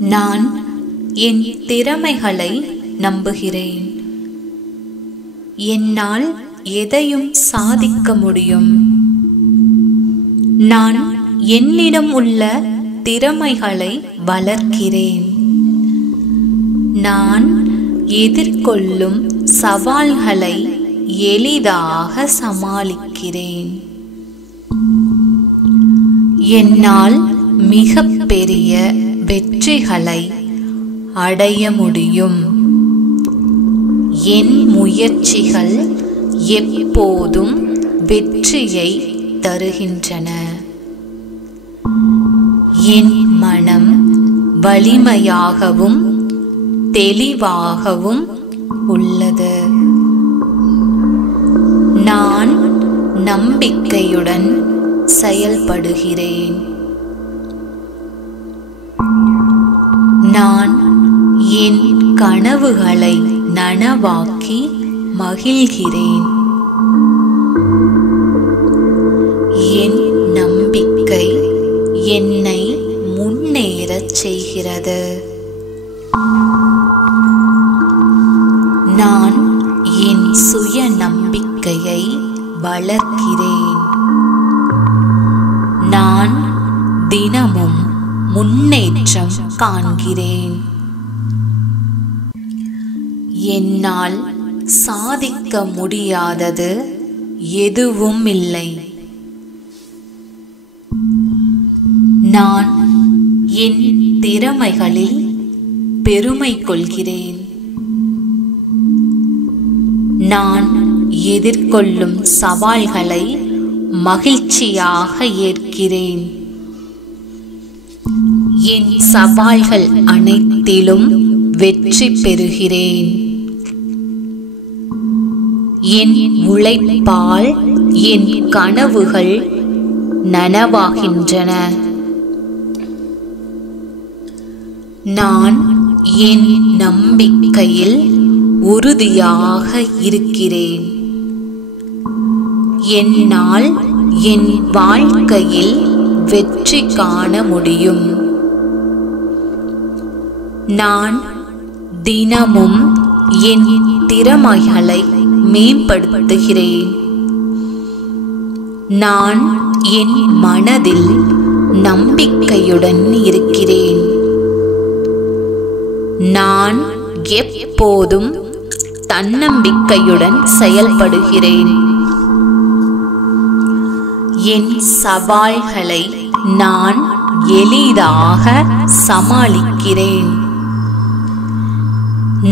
நான் என் திறமைகளை நம்புகிறேன். என்னால் எதையும் சாதிக்க முடியும். நான் என்னிடம் உள்ள திறமைகளை வளர்க்கிறேன். நான் எதிர்கொள்ளும் சவால்களை எளிதாக சமாளிக்கிறேன். என்னால் மிகப்பெரிய வெற்றிகளை அடைய முடியும். என் முயற்சிகள் எப்போதும் வெற்றியை தருகின்றன. என் மனம் வலிமையாகவும் தெளிவாகவும் உள்ளது. நான் நம்பிக்கையுடன் செயல்படுகிறேன். நான் என் கனவுகளை நனவாக்கி மகிழ்கிறேன். என் நம்பிக்கை என்னை முன்னேறச் செய்கிறது. நான் என் சுய நம்பிக்கையை வளர்க்கிறேன். நான் தினமும் முன்னேற்றம் காண்கிறேன். என்னால் சாதிக்க முடியாதது எதுவும் இல்லை. நான் என் திறமைகளில் பெருமை கொள்கிறேன். நான் எதிர்கொள்ளும் சவால்களை மகிழ்ச்சியாக ஏற்கிறேன். என் சவால்கள் அனைத்திலும் வெற்றி பெறுகிறேன். என் உழைப்பால் என் கனவுகள் நனவாகின்றன. நான் என் நம்பிக்கையில் உறுதியாக இருக்கிறேன். என்னால் என் வாழ்க்கையில் வெற்றி காண முடியும். நான் தினமும் என் திறமைகளை மேம்படுத்துகிறேன். நான் என் மனதில் நம்பிக்கையுடன் இருக்கிறேன். நான் எப்போதும் தன்னம்பிக்கையுடன் செயல்படுகிறேன். என் சவால்களை நான் எளிதாக சமாளிக்கிறேன்.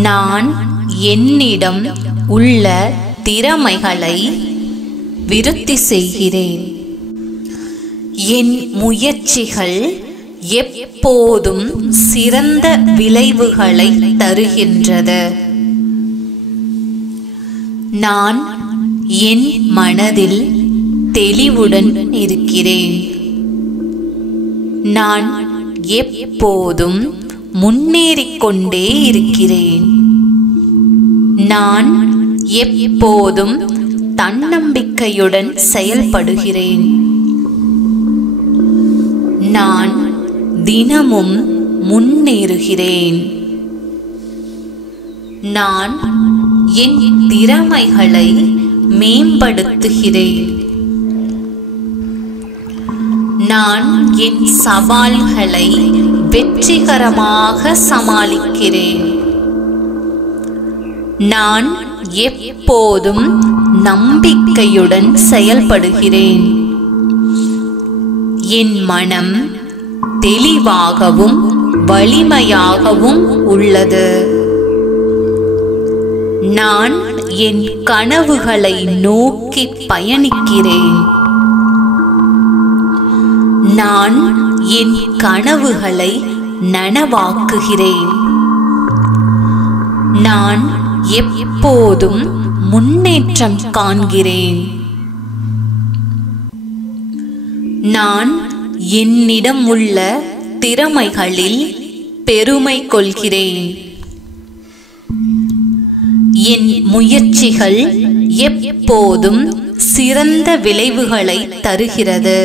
நான் என்னிடம் உள்ள திறமைகளை விருத்தி செய்கிறேன். என் முயற்சிகள் எப்போதும் சிறந்த விளைவுகளை தருகின்றது. நான் என் மனதில் தெளிவுடன் இருக்கிறேன். நான் எப்போதும் முன்னேறிக்கொண்டே இருக்கிறேன். நான் எப்போதும் தன்னம்பிக்கையுடன் செயல்படுகிறேன். நான் தினமும் முன்னேறுகிறேன். நான் என் திறமைகளை மேம்படுத்துகிறேன். நான் என் சவால்களை வெற்றிகரமாக சமாளிக்கிறேன். நான் எப்போதும் நம்பிக்கையுடன் செயல்படுகிறேன். என் மனம் தெளிவாகவும் வலிமையாகவும் உள்ளது. நான் என் கனவுகளை நோக்கி பயணிக்கிறேன். நான் என் கனவுகளை நனவாக்குகிறேன். நான் எப்போதும் முன்னேற்றம் காண்கிறேன். நான் என்னிடம் உள்ள திறமைகளில் பெருமை கொள்கிறேன். என் முயற்சிகள் எப்போதும் சிறந்த விளைவுகளை தருகிறது.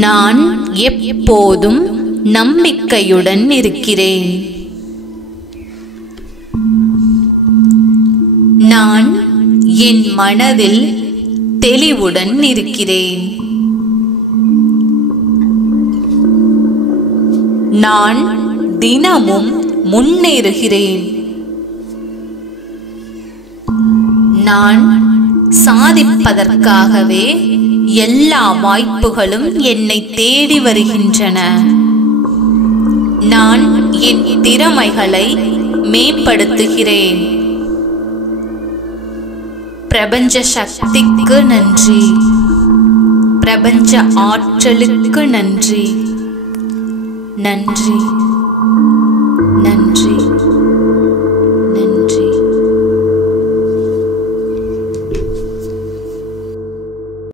நான் எப்போதும் நம்பிக்கையுடன் இருக்கிறேன். நான் என் மனதில் தெளிவுடன் இருக்கிறேன். நான் தினமும் முன்னேறுகிறேன். நான் சாதிப்பதற்காகவே எல்லா வாய்ப்புகளும் என்னை தேடி வருகின்றன. நான் என் திறமைகளை மேம்படுத்துகிறேன். பிரபஞ்ச சக்திக்கு நன்றி. பிரபஞ்ச ஆற்றலுக்கு நன்றி. நன்றி, நன்றி.